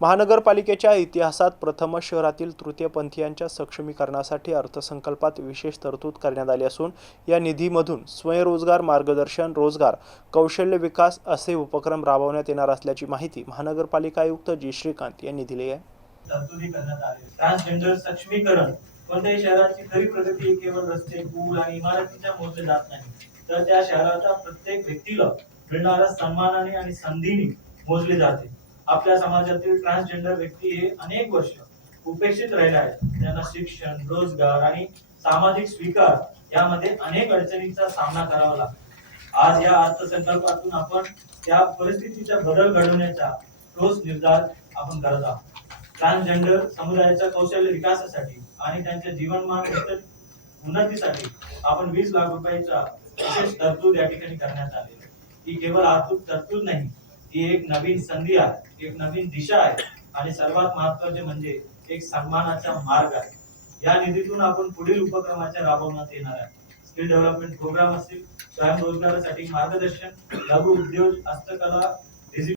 महानगरपालिकेच्या इतिहासात प्रथमच शहरातील तृतीयपंथीयांच्या सक्षमीकरणासाठी अर्थसंकल्पात विशेष तरतूद करण्यात आली असून या निधीमधून स्वयंरोजगार मार्गदर्शन, रोजगार, कौशल्य विकास असे उपक्रम राबवण्यात येणार असल्याची माहिती महानगरपालिका आयुक्त जी श्रीकांत यांनी दिली आहे. तरतुदी करण्यात आली. ट्रान्सजेंडर सक्षमीकरण कोणत्याही शहराची खरी प्रगती केवळ रस्ते, पूल आणि इमारतीच्या मोजले जात नाही, तर त्या शहराच्या प्रत्येक व्यक्तीला मिळणाऱ्या सन्मानाने आणि संधीने मोजले जाते. आपल्या समाजातील ट्रान्सजेंडर व्यक्ती हे अनेक वर्ष उपेक्षित राहिले आहेत. त्यांना शिक्षण, रोजगार आणि सामाजिक स्वीकार यामध्ये अनेक अडचणींचा सामना करावा लागतो. आज या अर्थसंकल्पातून आपण त्या परिस्थितीचा बदल घडवण्याचा ठोस निर्धार आपण करत आहोत. ट्रान्सजेंडर समुदायाच्या कौशल्य विकासासाठी आणि त्यांच्या जीवनमान उन्नतीसाठी आपण 20 लाख रुपयाचा विशेष तरतूद या ठिकाणी करण्यात आली. ही केवळ आर्थिक तरतूद नाही, ही एक नवीन संधी आहे, एक नवीन दिशा आहे आणि सर्वात महत्त्वाचे म्हणजे एक सन्मानाचा मार्ग आहे. या निधीतून आपण पुढील उपक्रमाच्या राबवण्यात येणार आहे. स्किल डेव्हलपमेंट प्रोग्राम असतील, स्वयंरोजगारासाठी मार्गदर्शन, लघु उद्योग, हस्तकला